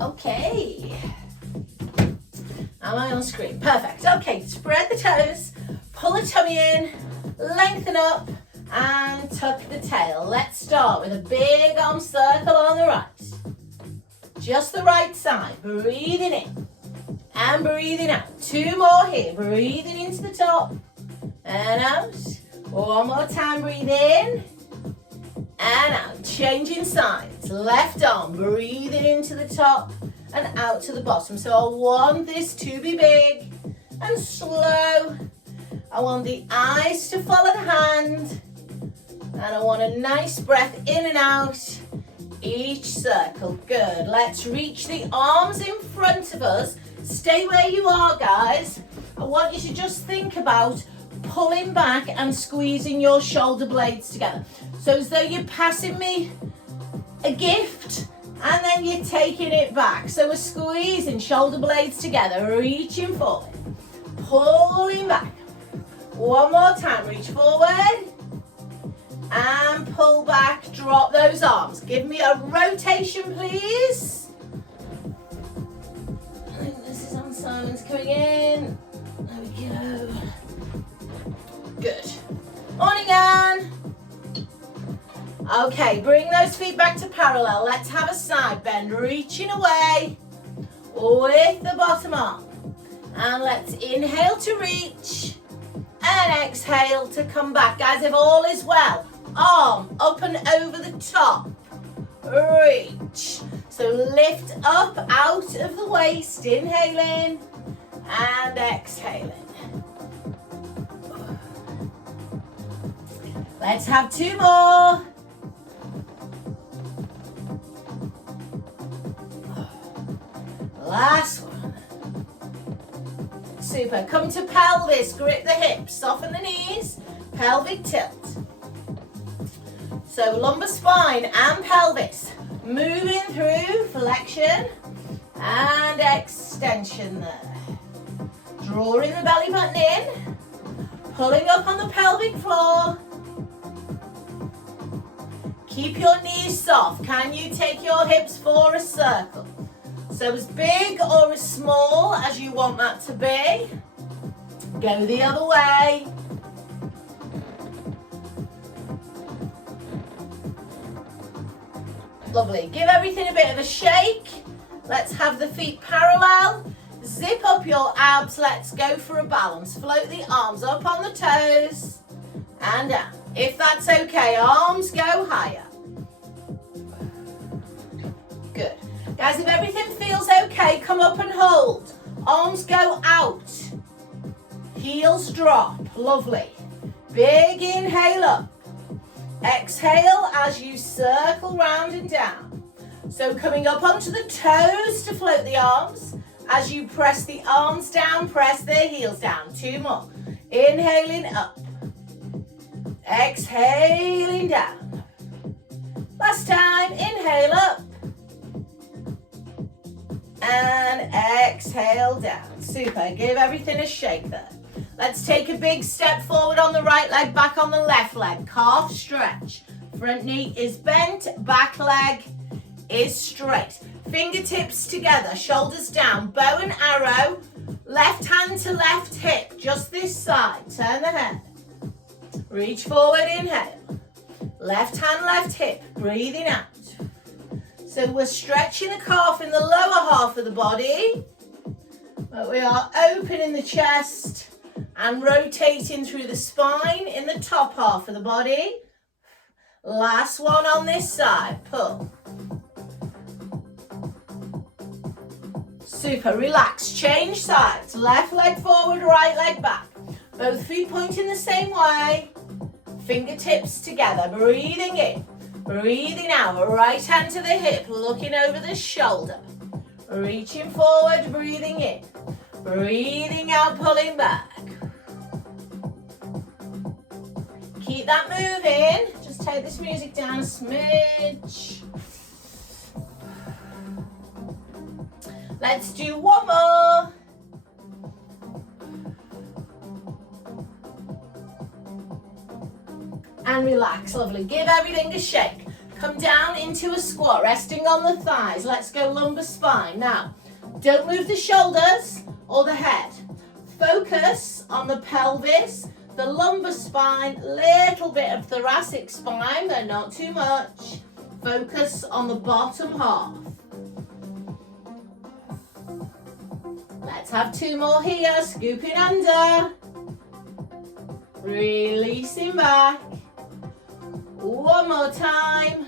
Okay. Am I on screen? Perfect. Okay, spread the toes, pull the tummy in, lengthen up, and tuck the tail. Let's start with a big arm circle on the right. Just the right side. Breathing in and breathing out. 2 more here. Breathing into the top and out. One more time. Breathe in and out. Changing sides. Left arm. Breathing into the top and out to the bottom. So I want this to be big and slow. I want the eyes to follow the hand. And I want a nice breath in and out each circle. Good. Let's reach the arms in front of us. Stay where you are, guys. I want you to just think about pulling back and squeezing your shoulder blades together. So as though you're passing me a gift and then you're taking it back. So we're squeezing shoulder blades together, reaching forward, pulling back. One more time, reach forward and pull back, drop those arms. Give me a rotation, please. I think this is on Simon's coming in. There we go. Good. Morning, Anne. Okay, bring those feet back to parallel. Let's have a side bend, reaching away with the bottom arm. And let's inhale to reach and exhale to come back. Guys, if all is well, arm up and over the top. Reach. So lift up out of the waist, inhaling and exhaling. Let's have 2 more. Last one. Super. Come to pelvis, grip the hips, soften the knees, pelvic tilt. So lumbar spine and pelvis. Moving through flexion and extension there. Drawing the belly button in, pulling up on the pelvic floor. Keep your knees soft. Can you take your hips for a circle? So as big or as small as you want that to be. Go the other way. Lovely. Give everything a bit of a shake. Let's have the feet parallel. Zip up your abs. Let's go for a balance. Float the arms up on the toes and down. If that's okay, arms go higher. Good. Guys, if everything feels okay, come up and hold. Arms go out. Heels drop. Lovely. Big inhale up. Exhale as you circle round and down. So coming up onto the toes to float the arms. As you press the arms down, press the heels down. 2 more. Inhaling up. Exhaling down. Last time, inhale up. And exhale down. Super. Give everything a shake there. Let's take a big step forward on the right leg, back on the left leg. Calf stretch. Front knee is bent, back leg is straight. Fingertips together, shoulders down, bow and arrow. Left hand to left hip, just this side. Turn the head. Reach forward, inhale. Left hand, left hip, breathing out. So we're stretching the calf in the lower half of the body, but we are opening the chest and rotating through the spine in the top half of the body. Last one on this side, pull. Super, relax, change sides. Left leg forward, right leg back. Both feet pointing the same way. Fingertips together, breathing in, breathing out. Right hand to the hip, looking over the shoulder. Reaching forward, breathing in, breathing out, pulling back. Keep that moving. Just take this music down a smidge. Let's do 1 more. And relax, lovely. Give everything a shake. Come down into a squat, resting on the thighs. Let's go lumbar spine. Now, don't move the shoulders or the head. Focus on the pelvis, the lumbar spine, little bit of thoracic spine, but not too much. Focus on the bottom half. Let's have 2 more here. Scooping under. Releasing back. One more time.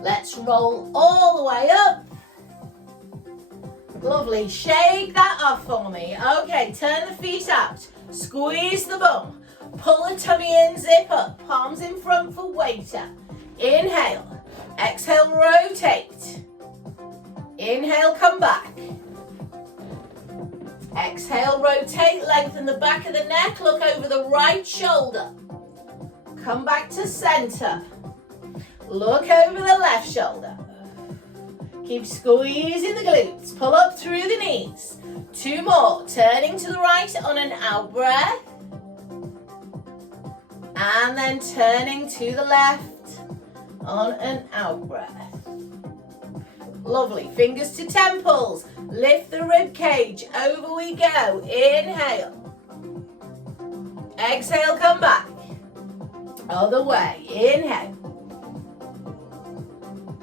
Let's roll all the way up. Lovely. Shake that off for me. Okay, turn the feet out. Squeeze the bum. Pull the tummy in, zip up. Palms in front for waiter. Inhale. Exhale, rotate. Inhale, come back. Exhale, rotate. Lengthen the back of the neck. Look over the right shoulder. Come back to center. Look over the left shoulder. Keep squeezing the glutes. Pull up through the knees. 2 more. Turning to the right on an out breath. And then turning to the left on an out breath. Lovely. Fingers to temples. Lift the rib cage. Over we go. Inhale. Exhale, come back. Other way. Inhale.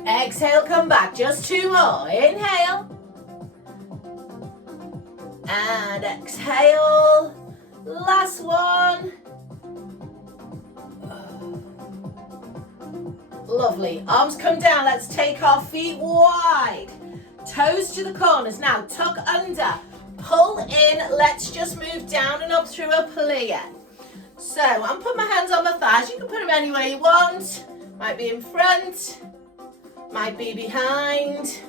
Exhale, come back. Just 2 more. Inhale. And exhale. Last one. Lovely. Arms come down. Let's take our feet wide. Toes to the corners. Now tuck under. Pull in. Let's just move down and up through a plie. So I'm putting my hands on my thighs. You can put them anywhere you want. Might be in front. Might be behind.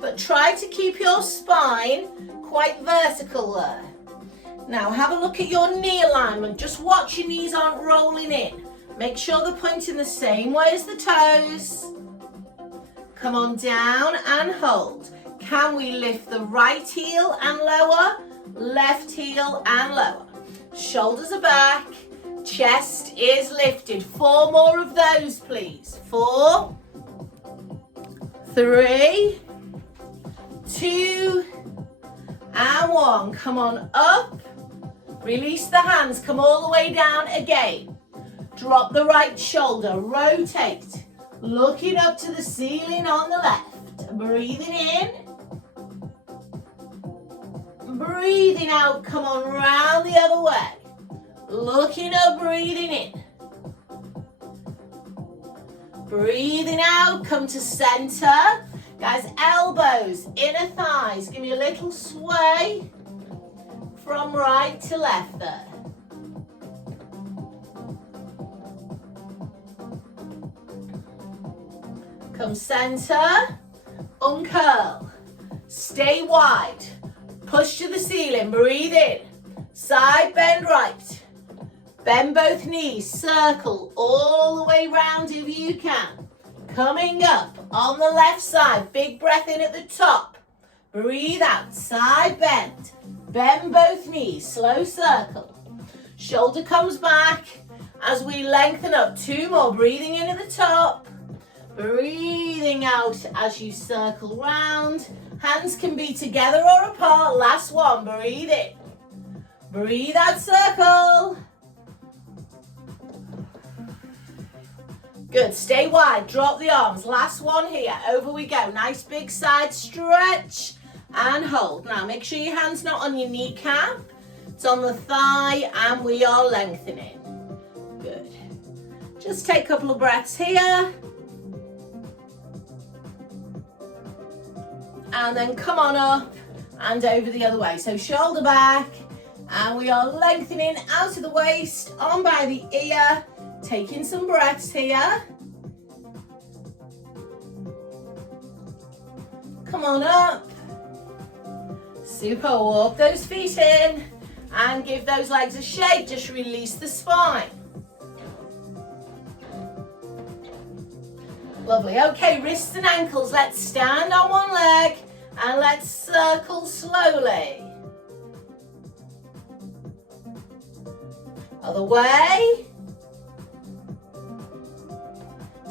But try to keep your spine quite vertical there. Now have a look at your knee alignment. Just watch your knees aren't rolling in. Make sure they're pointing the same way as the toes. Come on down and hold. Can we lift the right heel and lower? Left heel and lower. Shoulders are back. Chest is lifted. 4 more of those, please. 4, 3, 2, and 1. Come on up. Release the hands. Come all the way down again. Drop the right shoulder. Rotate. Looking up to the ceiling on the left. Breathing in. Breathing out. Come on round the other way. Looking up, breathing in. Breathing out. Come to center. Guys, elbows, inner thighs. Give me a little sway from right to left there. Come center, uncurl, stay wide, push to the ceiling, breathe in, side bend right, bend both knees, circle all the way round if you can. Coming up on the left side, big breath in at the top, breathe out, side bend, bend both knees, slow circle, shoulder comes back as we lengthen up, 2 more, breathing in at the top. Breathing out as you circle round. Hands can be together or apart. Last one, breathe in. Breathe out, circle. Good, stay wide, drop the arms. Last one here, over we go. Nice big side stretch and hold. Now make sure your hand's not on your kneecap. It's on the thigh and we are lengthening. Good. Just take a couple of breaths here. And then come on up and over the other way. So shoulder back, and we are lengthening out of the waist, on by the ear, taking some breaths here. Come on up. Super, walk those feet in and give those legs a shake. Just release the spine. Lovely. Okay, wrists and ankles. Let's stand on one leg and let's circle slowly. Other way.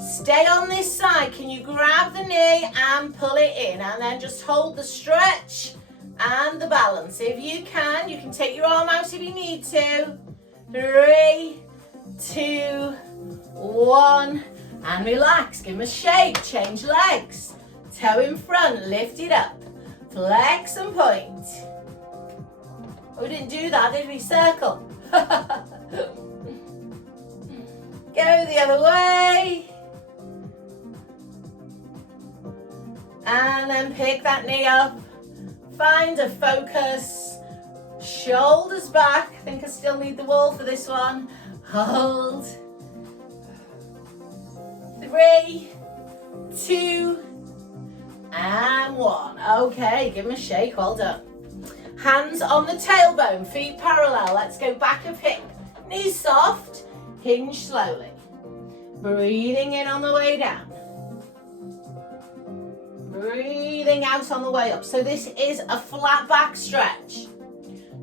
Stay on this side. Can you grab the knee and pull it in? And then just hold the stretch and the balance. If you can take your arm out if you need to. 3, 2, 1. And relax. Give them a shake. Change legs. Toe in front. Lift it up. Flex and point. We didn't do that, did we? Circle. Go the other way. And then pick that knee up. Find a focus. Shoulders back. I think I still need the wall for this one. Hold. 3, 2, and 1. Okay, give them a shake. Well done. Hands on the tailbone, feet parallel. Let's go back of hip. Knees soft. Hinge slowly. Breathing in on the way down. Breathing out on the way up. So this is a flat back stretch,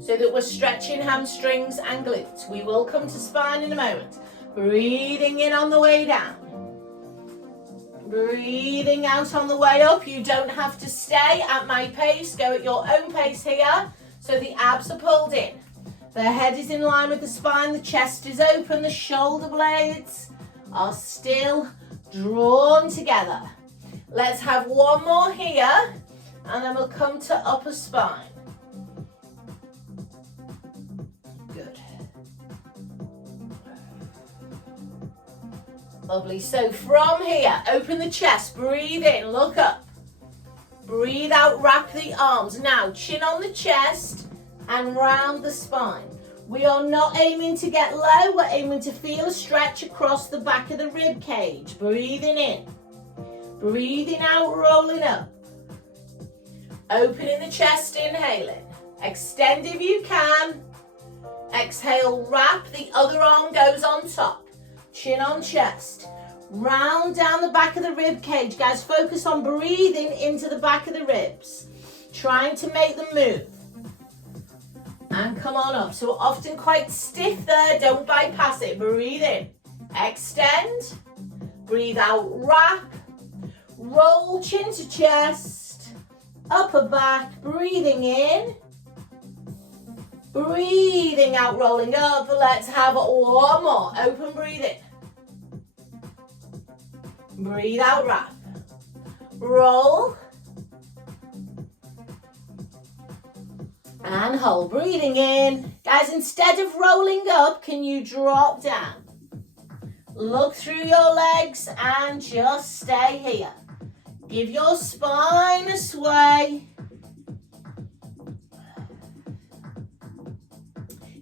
so that we're stretching hamstrings and glutes. We will come to spine in a moment. Breathing in on the way down. Breathing out on the way up. You don't have to stay at my pace. Go at your own pace here. So the abs are pulled in. The head is in line with the spine. The chest is open. The shoulder blades are still drawn together. Let's have one more here, and then we'll come to upper spine. Good. Lovely. So from here, open the chest, breathe in, look up. Breathe out, wrap the arms. Now, chin on the chest and round the spine. We are not aiming to get low, we're aiming to feel a stretch across the back of the rib cage. Breathing in. Breathing out, rolling up. Opening the chest, inhaling. Extend if you can. Exhale, wrap. The other arm goes on top. Chin on chest. Round down the back of the rib cage. Guys, focus on breathing into the back of the ribs. Trying to make them move. And come on up. So we're often quite stiff there. Don't bypass it. Breathe in. Extend. Breathe out, wrap. Roll chin to chest, upper back, breathing in, breathing out, rolling up. Let's have one more. Open breathing. Breathe out, wrap. Roll. And hold. Breathing in. Guys, instead of rolling up, can you drop down? Look through your legs and just stay here. Give your spine a sway.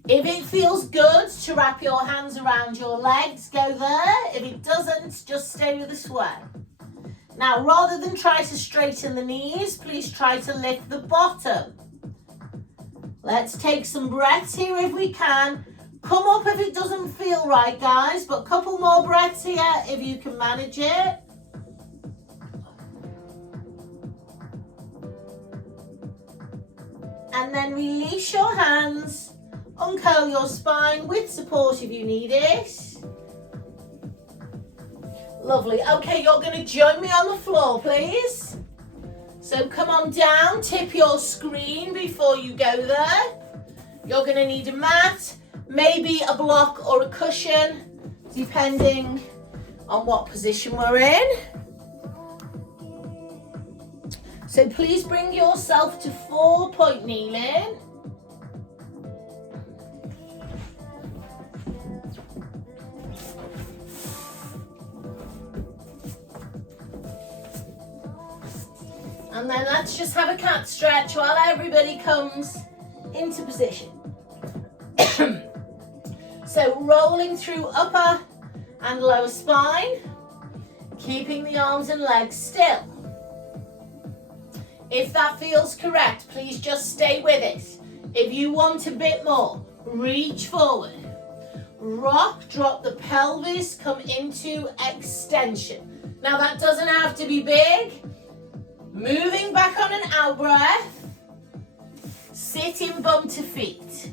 If it feels good to wrap your hands around your legs, go there. If it doesn't, just stay with the sway. Now, rather than try to straighten the knees, please try to lift the bottom. Let's take some breaths here if we can. Come up if it doesn't feel right, guys, but a couple more breaths here if you can manage it. And then release your hands, uncurl your spine with support if you need it. Lovely. Okay, you're going to join me on the floor, please. So come on down, tip your screen before you go there. You're going to need a mat, maybe a block or a cushion, depending on what position we're in. So please bring yourself to 4-point kneeling. And then let's just have a cat stretch while everybody comes into position. So rolling through upper and lower spine, keeping the arms and legs still. If that feels correct, please just stay with it. If you want a bit more, reach forward. Rock, drop the pelvis, come into extension. Now that doesn't have to be big. Moving back on an out breath. Sitting bum to feet.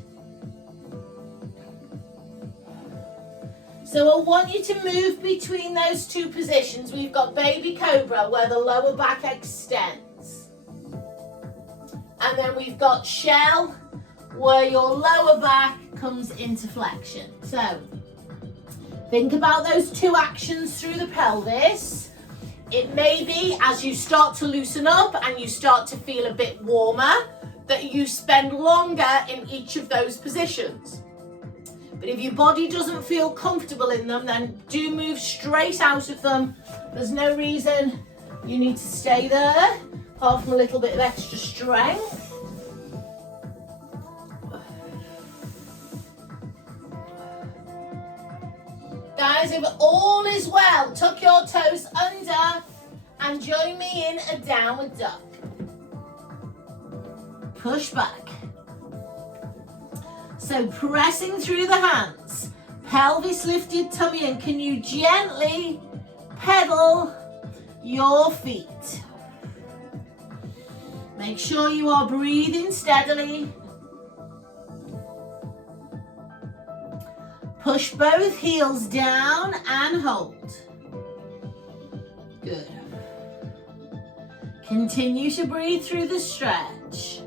So I want you to move between those two positions. We've got baby cobra where the lower back extends. And then we've got shell where your lower back comes into flexion. So think about those two actions through the pelvis. It may be as you start to loosen up and you start to feel a bit warmer that you spend longer in each of those positions. But if your body doesn't feel comfortable in them, then do move straight out of them. There's no reason you need to stay there, apart from a little bit of extra strength. Guys, if all is well, tuck your toes under and join me in a downward dog. Push back. So pressing through the hands, pelvis lifted, tummy in. Can you gently pedal your feet? Make sure you are breathing steadily. Push both heels down and hold. Good. Continue to breathe through the stretch.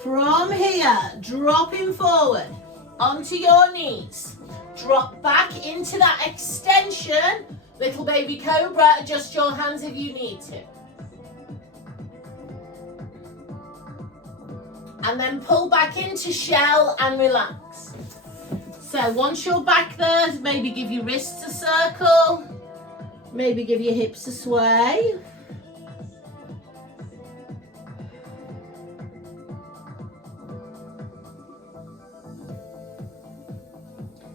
From here, dropping forward onto your knees. Drop back into that extension. Little baby cobra, adjust your hands if you need to. And then pull back into shell and relax. So once you're back there, maybe give your wrists a circle. Maybe give your hips a sway.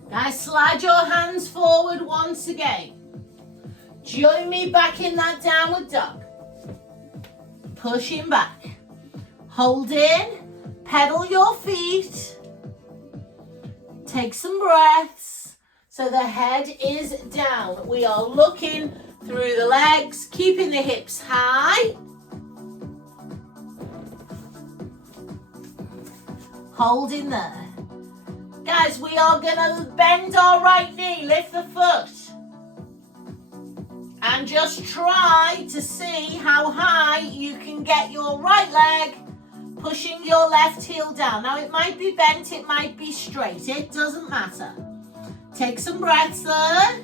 Guys, slide your hands forward once again. Join me back in that downward dog. Pushing back. Hold in. Pedal your feet. Take some breaths. So the head is down. We are looking through the legs, keeping the hips high. Holding there. Guys, we are gonna bend our right knee, lift the foot. And just try to see how high you can get your right leg, pushing your left heel down. Now it might be bent, it might be straight, it doesn't matter. Take some breaths there.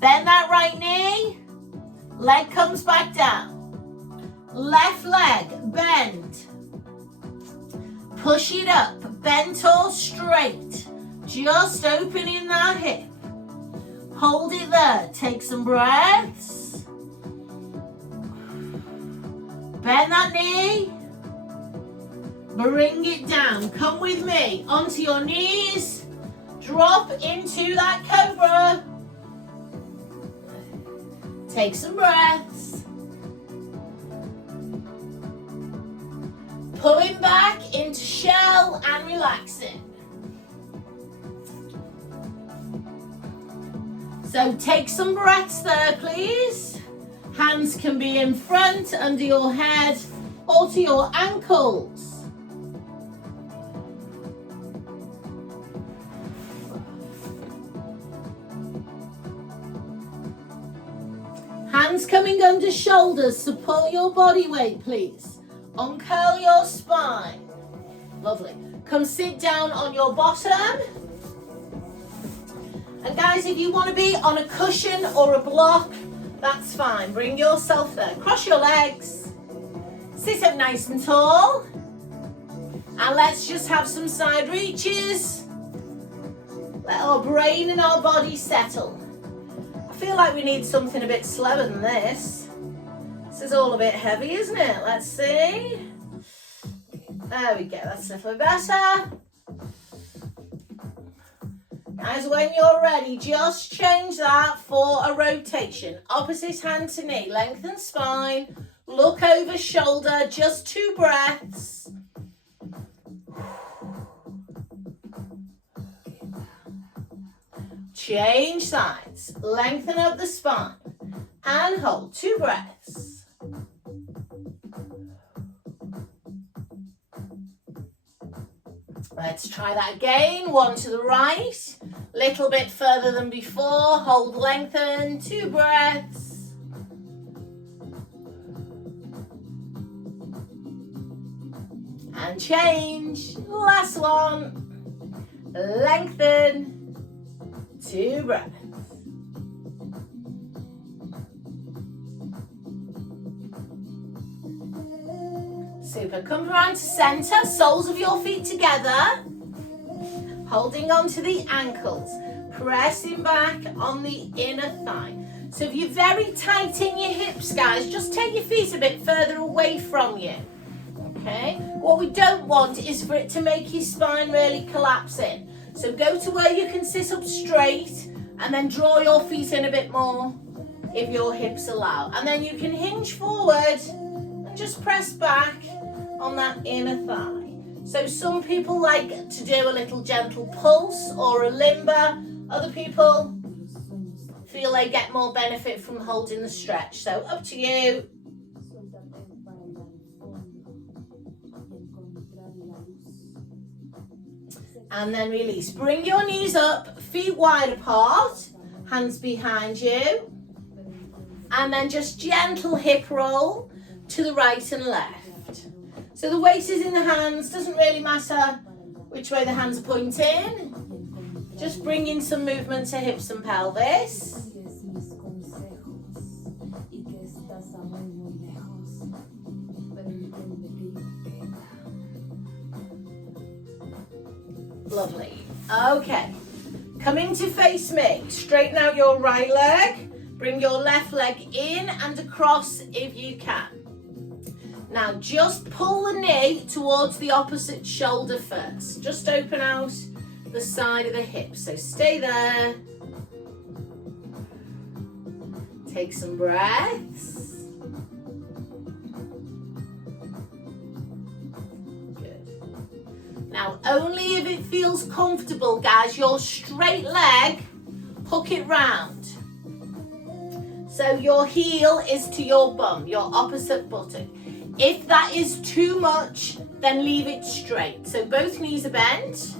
Bend that right knee, leg comes back down. Left leg, bend. Push it up, bent or straight. Just opening that hip. Hold it there, take some breaths. Bend that knee. Bring it down, come with me, onto your knees. Drop into that cobra. Take some breaths. Pulling back into shell and relaxing. So take some breaths there, please. Hands can be in front, under your head, or to your ankles. Hands coming under shoulders, support your body weight, please. Uncurl your spine. Lovely. Come sit down on your bottom. And guys, if you want to be on a cushion or a block, that's fine. Bring yourself there. Cross your legs. Sit up nice and tall. And let's just have some side reaches. Let our brain and our body settle. I feel like we need something a bit slower than this. This is all a bit heavy, isn't it? Let's see. There we go, that's a little better. Guys, when you're ready, just change that for a rotation. Opposite hand to knee, lengthen spine, look over shoulder, just 2 breaths. Change sides, lengthen up the spine, and hold 2 breaths. Let's try that again. One to the right, little bit further than before. Hold, lengthen, 2 breaths. And change. Last one. Lengthen, 2 breaths. Super. Come around to center, soles of your feet together, holding on to the ankles, pressing back on the inner thigh. So if you're very tight in your hips, guys, just take your feet a bit further away from you. Okay? What we don't want is for it to make your spine really collapse in. So go to where you can sit up straight and then draw your feet in a bit more if your hips allow. And then you can hinge forward and just press back on that inner thigh. So some people like to do a little gentle pulse or a limber. Other people feel they get more benefit from holding the stretch. So up to you. And then release. Bring your knees up, feet wide apart, hands behind you. And then just gentle hip roll to the right and left. So the weight is in the hands, doesn't really matter which way the hands are pointing. Just bring in some movement to hips and pelvis. Lovely. Okay. Coming to face me. Straighten out your right leg. Bring your left leg in and across if you can. Now just pull the knee towards the opposite shoulder first. Just open out the side of the hip. So stay there. Take some breaths. Good. Now only if it feels comfortable, guys, your straight leg, hook it round. So your heel is to your bum, your opposite buttock. If that is too much, then leave it straight. So both knees are bent.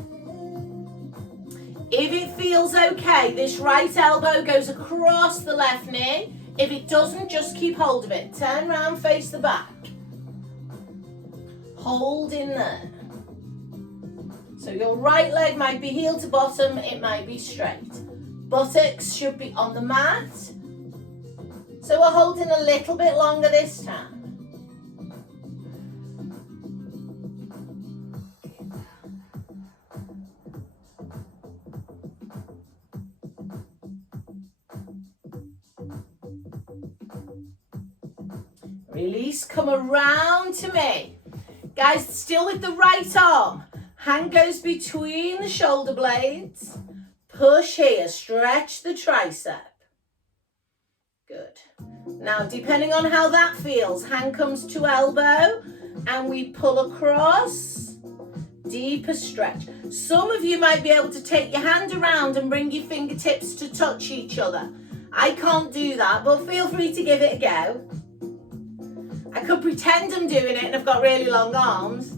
If it feels okay, this right elbow goes across the left knee. If it doesn't, just keep hold of it. Turn around, face the back. Hold in there. So your right leg might be heel to bottom, it might be straight. Buttocks should be on the mat. So we're holding a little bit longer this time. Release, come around to me. Guys, still with the right arm. Hand goes between the shoulder blades. Push here, stretch the tricep. Good. Now, depending on how that feels, hand comes to elbow and we pull across. Deeper stretch. Some of you might be able to take your hand around and bring your fingertips to touch each other. I can't do that, but feel free to give it a go. I could pretend I'm doing it and I've got really long arms.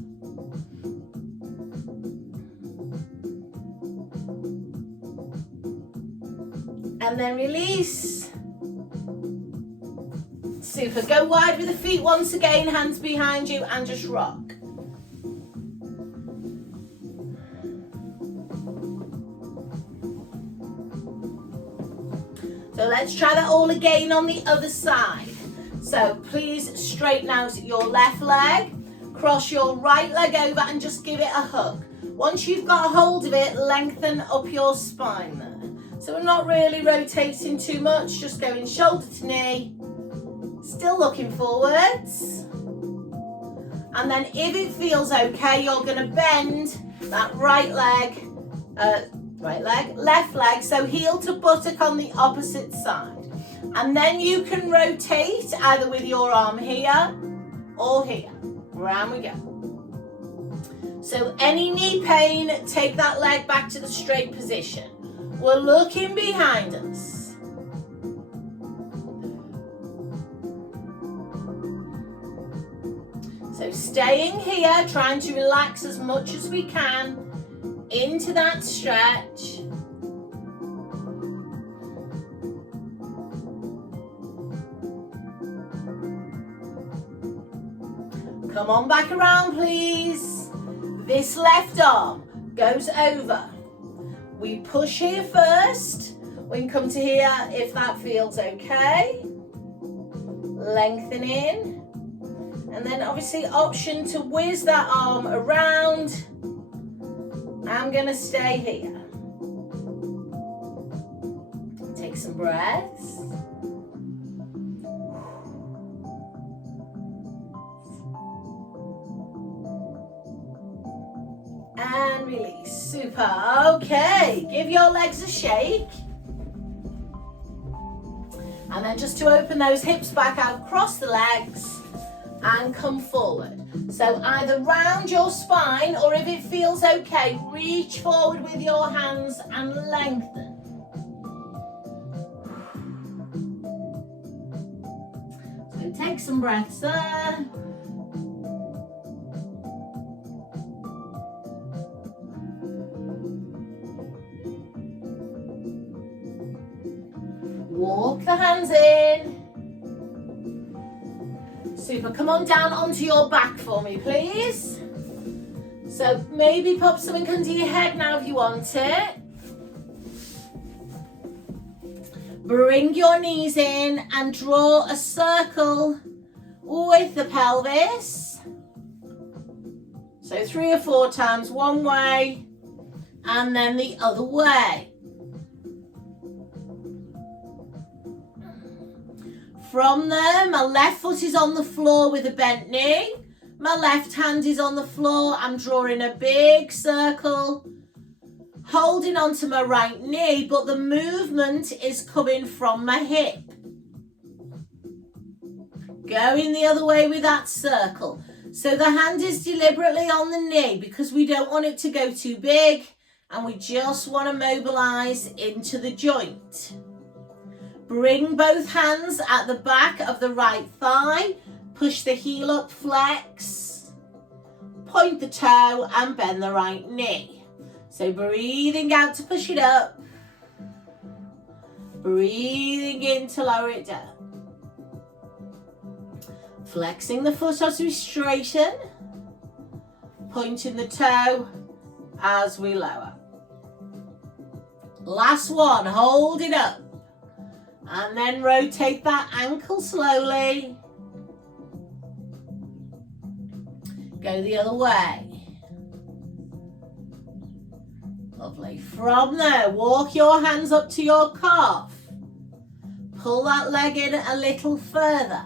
And then release. Super. Go wide with the feet once again, hands behind you, and just rock. So let's try that all again on the other side. So please straighten out your left leg, cross your right leg over and just give it a hug. Once you've got a hold of it, lengthen up your spine there. So we're not really rotating too much, just going shoulder to knee, still looking forwards. And then if it feels okay, you're going to bend that left leg, so heel to buttock on the opposite side. And then you can rotate either with your arm here or here. Round we go. So any knee pain, take that leg back to the straight position. We're looking behind us. So staying here, trying to relax as much as we can. into that stretch. Come on back around, please. This left arm goes over. We push here first. We can come to here if that feels okay. Lengthen in. And then obviously option to whiz that arm around. I'm gonna stay here. Take some breaths. And release. Super. Okay, give your legs a shake. And then just to open those hips back out, cross the legs and come forward. So either round your spine, or if it feels okay, reach forward with your hands and lengthen. So take some breaths there. Walk the hands in. Super. Come on down onto your back for me, please. So maybe pop something under your head now if you want it. Bring your knees in and draw a circle with the pelvis. So 3 or 4 times, one way and then the other way. From there, my left foot is on the floor with a bent knee. My left hand is on the floor. I'm drawing a big circle, holding onto my right knee, but the movement is coming from my hip. Going the other way with that circle. So the hand is deliberately on the knee because we don't want it to go too big and we just want to mobilize into the joint. Bring both hands at the back of the right thigh. Push the heel up, flex. Point the toe and bend the right knee. So breathing out to push it up. Breathing in to lower it down. Flexing the foot as we straighten. Pointing the toe as we lower. Last one, hold it up. And then rotate that ankle slowly. Go the other way. Lovely. From there, walk your hands up to your calf. Pull that leg in a little further.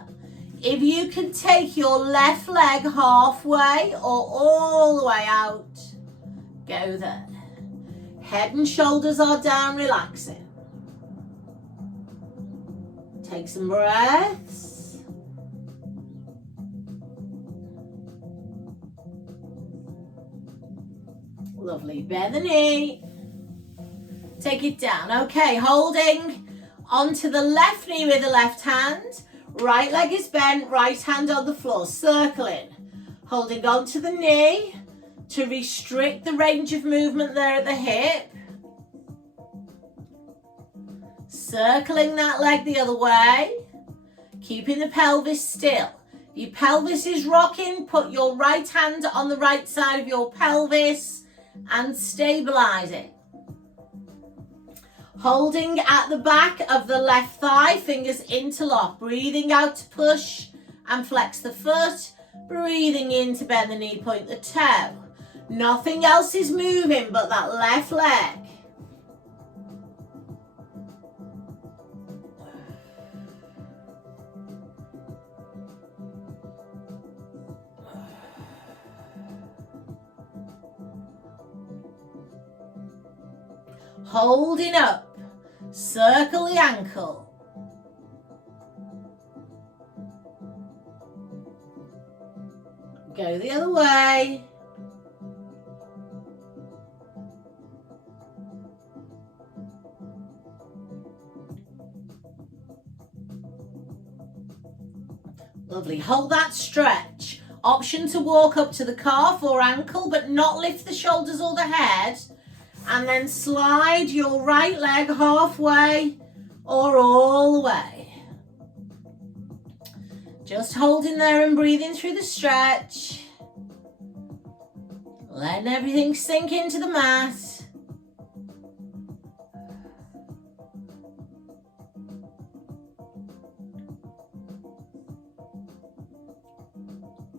If you can take your left leg halfway or all the way out, go there. Head and shoulders are down, relaxing. Take some breaths. Lovely. Bend the knee. Take it down. Okay, holding onto the left knee with the left hand. Right leg is bent, right hand on the floor, circling. Holding onto the knee to restrict the range of movement there at the hip. Circling that leg the other way, keeping the pelvis still. Your pelvis is rocking, put your right hand on the right side of your pelvis and stabilize it. Holding at the back of the left thigh, fingers interlock, breathing out to push and flex the foot, breathing in to bend the knee, point the toe. Nothing else is moving but that left leg. Holding up, circle the ankle. Go the other way. Lovely, hold that stretch. Option to walk up to the calf or ankle, but not lift the shoulders or the head. And then slide your right leg halfway or all the way. Just holding there and breathing through the stretch. Letting everything sink into the mat.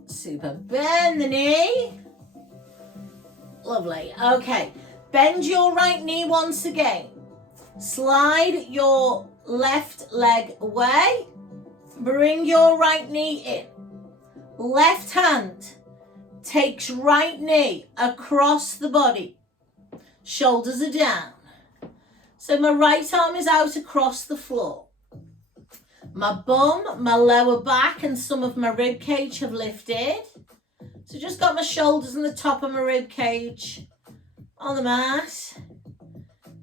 Super. Bend the knee. Lovely. Okay. Bend your right knee once again. Slide your left leg away. Bring your right knee in. Left hand takes right knee across the body. Shoulders are down. So my right arm is out across the floor. My bum, my lower back and some of my rib cage have lifted. So just got my shoulders and the top of my rib cage on the mat.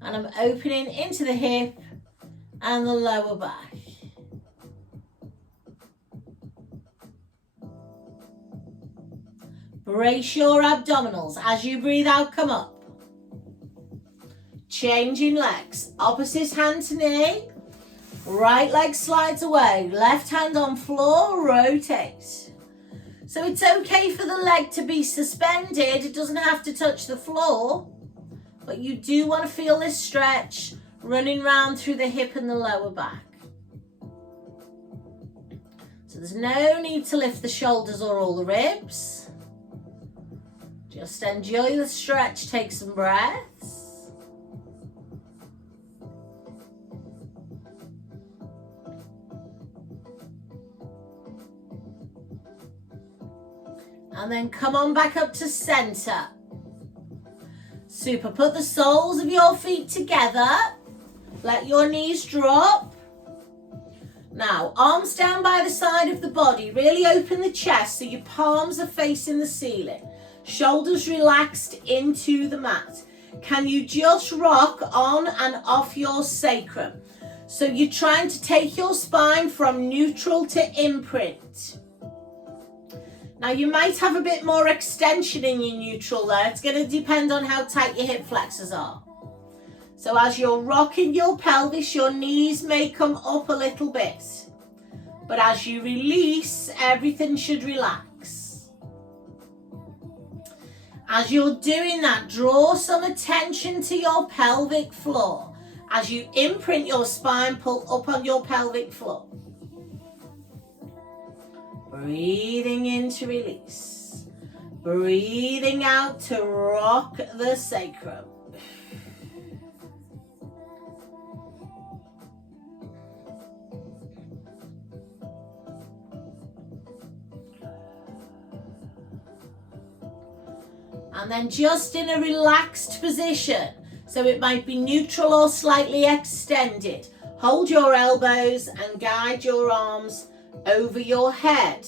And I'm opening into the hip and the lower back. Brace your abdominals. As you breathe out, come up. Changing legs. Opposite hand to knee. Right leg slides away. Left hand on floor. Rotate. So it's okay for the leg to be suspended. It doesn't have to touch the floor. But you do want to feel this stretch running round through the hip and the lower back. So there's no need to lift the shoulders or all the ribs. Just enjoy the stretch, take some breaths. And then come on back up to center. Super. Put the soles of your feet together. Let your knees drop. Now, arms down by the side of the body. Really open the chest so your palms are facing the ceiling. Shoulders relaxed into the mat. Can you just rock on and off your sacrum? So you're trying to take your spine from neutral to imprint. Now you might have a bit more extension in your neutral there. It's going to depend on how tight your hip flexors are. So as you're rocking your pelvis, your knees may come up a little bit. But as you release, everything should relax. As you're doing that, draw some attention to your pelvic floor. As you imprint your spine, pull up on your pelvic floor. Breathing in to release. Breathing out to rock the sacrum. And then just in a relaxed position, so it might be neutral or slightly extended. Hold your elbows and guide your arms over your head.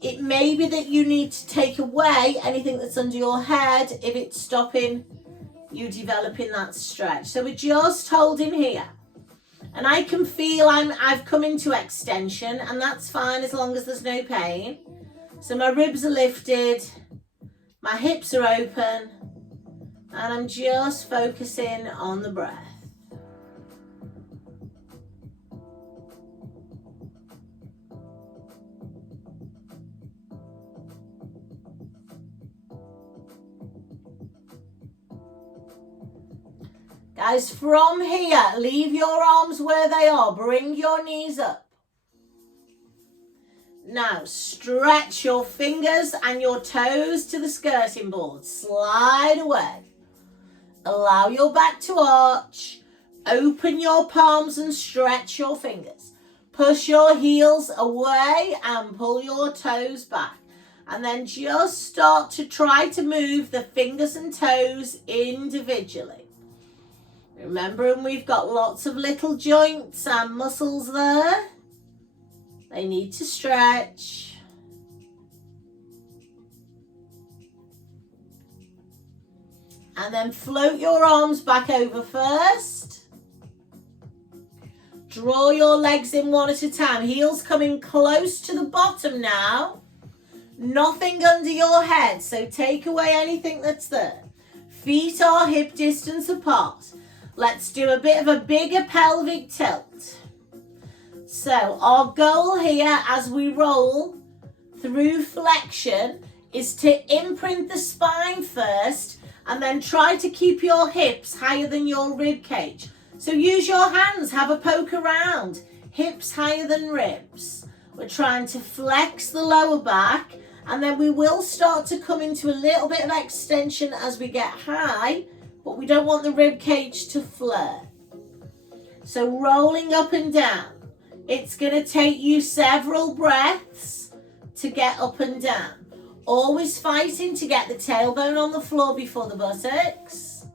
It may be that you need to take away anything that's under your head if it's stopping you developing that stretch. So we're just holding here. And I can feel I've come into extension, and that's fine as long as there's no pain. So my ribs are lifted. My hips are open, and I'm just focusing on the breath. Guys, from here, leave your arms where they are. Bring your knees up. Now, stretch your fingers and your toes to the skirting board. Slide away. Allow your back to arch. Open your palms and stretch your fingers. Push your heels away and pull your toes back. And then just start to try to move the fingers and toes individually. Remembering we've got lots of little joints and muscles there. They need to stretch. And then float your arms back over first. Draw your legs in one at a time. Heels coming close to the bottom now. Nothing under your head, so take away anything that's there. feet are hip distance apart. Let's do a bit of a bigger pelvic tilt. So our goal here as we roll through flexion is to imprint the spine first and then try to keep your hips higher than your rib cage. So use your hands, have a poke around, hips higher than ribs. We're trying to flex the lower back, and then we will start to come into a little bit of extension as we get high, but we don't want the rib cage to flare. So rolling up and down. It's going to take you several breaths to get up and down. Always fighting to get the tailbone on the floor before the buttocks.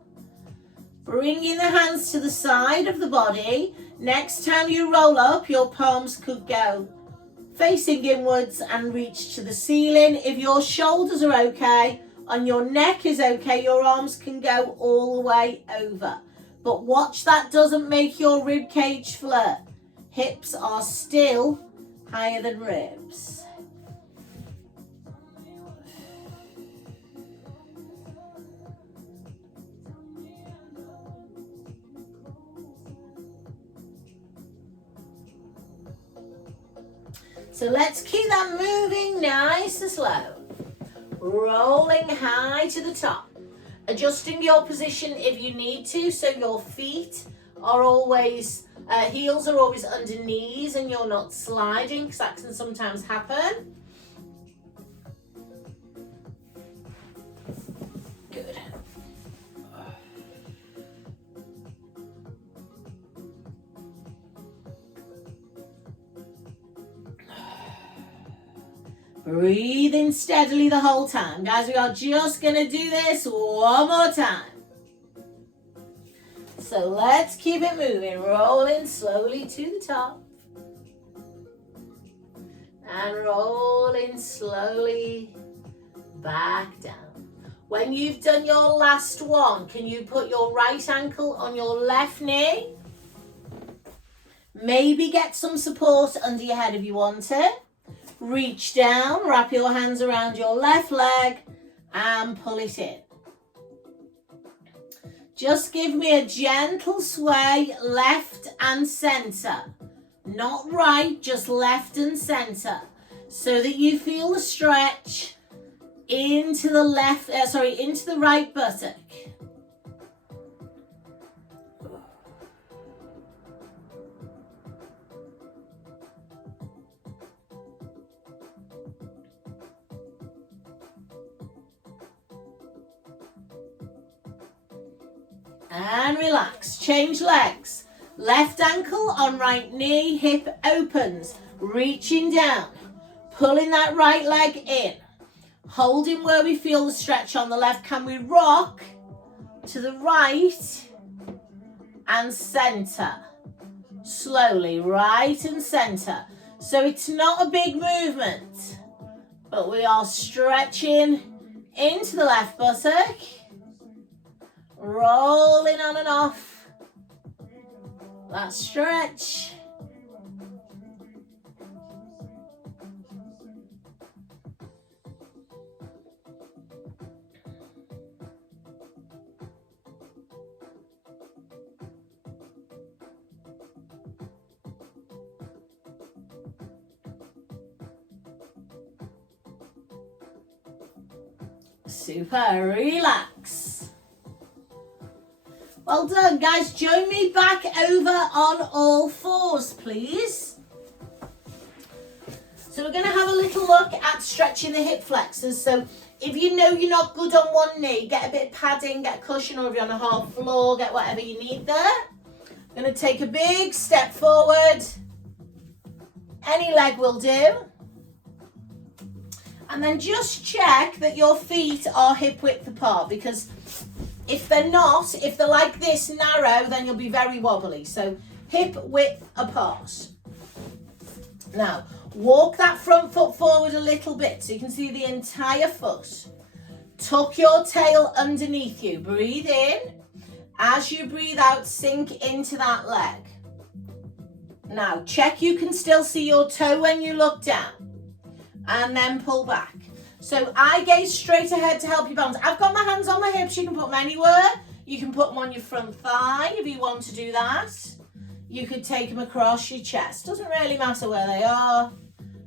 Bringing the hands to the side of the body. Next time you roll up, your palms could go facing inwards and reach to the ceiling. If your shoulders are okay and your neck is okay, your arms can go all the way over. But watch that doesn't make your rib cage flare. Hips are still higher than ribs. So let's keep that moving nice and slow. Rolling high to the top. Adjusting your position if you need to, so your feet are always, heels are always under knees and you're not sliding, because that can sometimes happen. Good. Breathing steadily the whole time. Guys, we are just going to do this one more time. So let's keep it moving. Rolling slowly to the top. And rolling slowly back down. When you've done your last one, can you put your right ankle on your left knee? Maybe get some support under your head if you want it. Reach down, wrap your hands around your left leg and pull it in. Just give me a gentle sway left and center. Not right, just left and center. So that you feel the stretch into the into the right buttock. And relax. Change legs. Left ankle on right knee, hip opens. Reaching down. Pulling that right leg in. Holding where we feel the stretch on the left. Can we rock to the right and center? Slowly, right and center. So it's not a big movement, but we are stretching into the left buttock. Rolling on and off that stretch. Super, relax. Well done, guys. Join me back over on all fours, please. So we're going to have a little look at stretching the hip flexors. So if you know you're not good on one knee, get a bit of padding, get a cushion, or if you're on a hard floor, get whatever you need there. I'm going to take a big step forward. Any leg will do. And then just check that your feet are hip width apart, because if they're not, if they're like this narrow, then you'll be very wobbly. So hip width apart. Now, walk that front foot forward a little bit so you can see the entire foot. Tuck your tail underneath you. Breathe in. As you breathe out, sink into that leg. Now, check you can still see your toe when you look down. And then pull back. So eye gaze straight ahead to help you balance. I've got my hands on my hips. You can put them anywhere. You can put them on your front thigh if you want to do that. You could take them across your chest. Doesn't really matter where they are,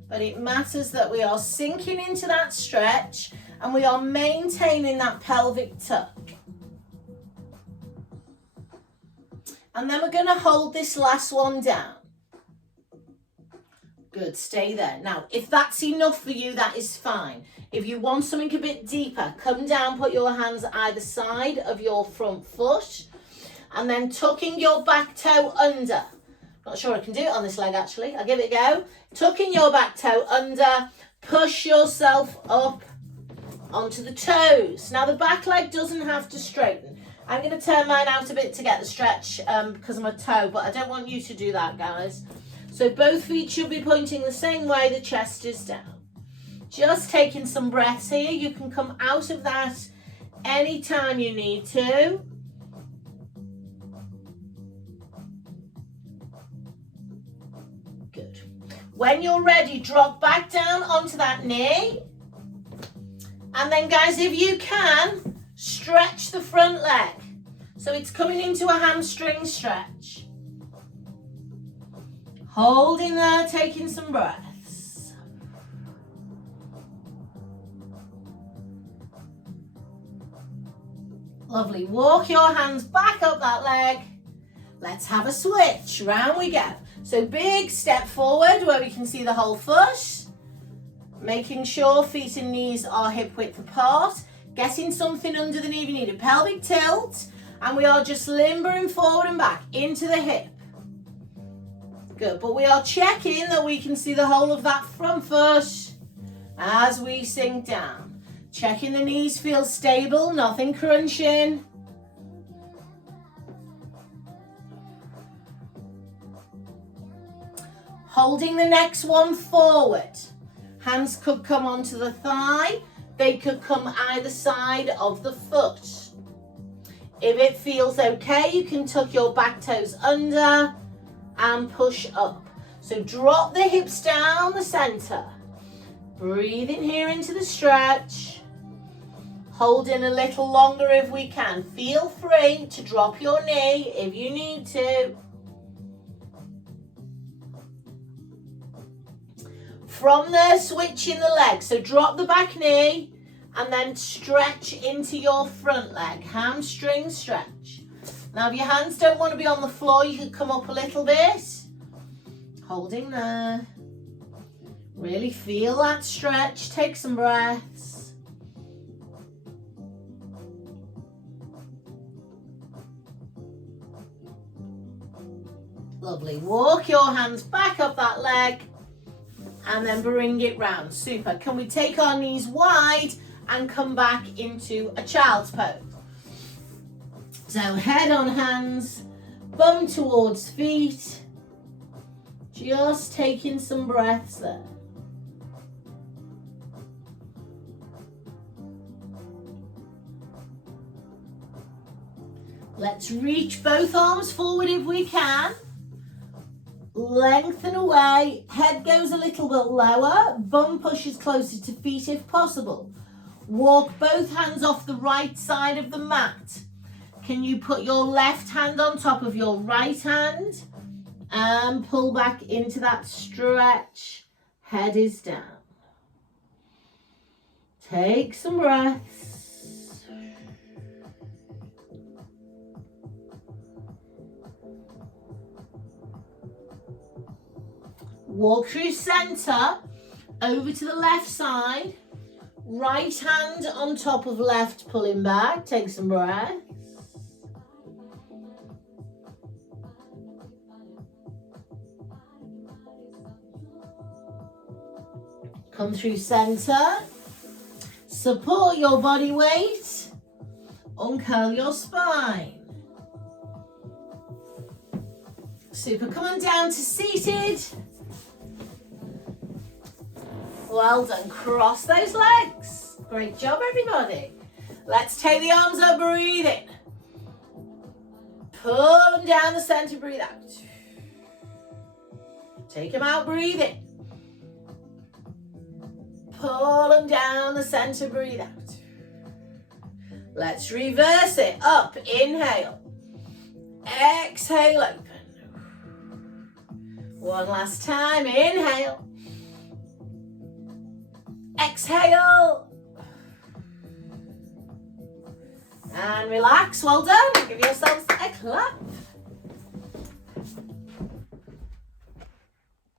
but it matters that we are sinking into that stretch and we are maintaining that pelvic tuck. And then we're going to hold this last one down. Good, stay there. Now, if that's enough for you, that is fine. If you want something a bit deeper, come down, put your hands either side of your front foot, and then tucking your back toe under. Not sure I can do it on this leg, actually. I'll give it a go. Tucking your back toe under, push yourself up onto the toes. Now, the back leg doesn't have to straighten. I'm going to turn mine out a bit to get the stretch because of my toe, but I don't want you to do that, guys. So both feet should be pointing the same way, the chest is down. Just taking some breaths here. You can come out of that anytime you need to. Good. When you're ready, drop back down onto that knee. And then, guys, if you can, stretch the front leg. So it's coming into a hamstring stretch. Holding there, taking some breaths. Lovely. Walk your hands back up that leg. Let's have a switch. Round we go. So big step forward where we can see the whole foot. Making sure feet and knees are hip width apart. Getting something under the knee if you need a pelvic tilt. And we are just limbering forward and back into the hip. Good, but we are checking that we can see the whole of that front foot as we sink down. Checking the knees feel stable, nothing crunching. Holding the next one forward. Hands could come onto the thigh. They could come either side of the foot. If it feels okay, you can tuck your back toes under and push up. So drop the hips down the center. Breathing here into the stretch. Holding a little longer if we can. Feel free to drop your knee if you need to. From there, switching the leg. So drop the back knee and then stretch into your front leg. Hamstring stretch. Now, if your hands don't want to be on the floor, you could come up a little bit. Holding there. Really feel that stretch. Take some breaths. Lovely. Walk your hands back up that leg and then bring it round. Super. Can we take our knees wide and come back into a child's pose? So head on hands, bum towards feet. Just taking some breaths there. Let's reach both arms forward if we can. Lengthen away. Head goes a little bit lower. Bum pushes closer to feet if possible. Walk both hands off the right side of the mat. Can you put your left hand on top of your right hand and pull back into that stretch? Head is down. Take some breaths. Walk through center, over to the left side. Right hand on top of left, pulling back. Take some breaths. Come through center. Support your body weight. Uncurl your spine. Super. Come on down to seated. Well done. Cross those legs. Great job, everybody. Let's take the arms up, breathe in. Pull them down the center, breathe out. Take them out, breathe in. Pull them down the center, breathe out. Let's reverse it. Up, inhale. Exhale, open. One last time, inhale. Exhale. And relax, well done. Give yourselves a clap.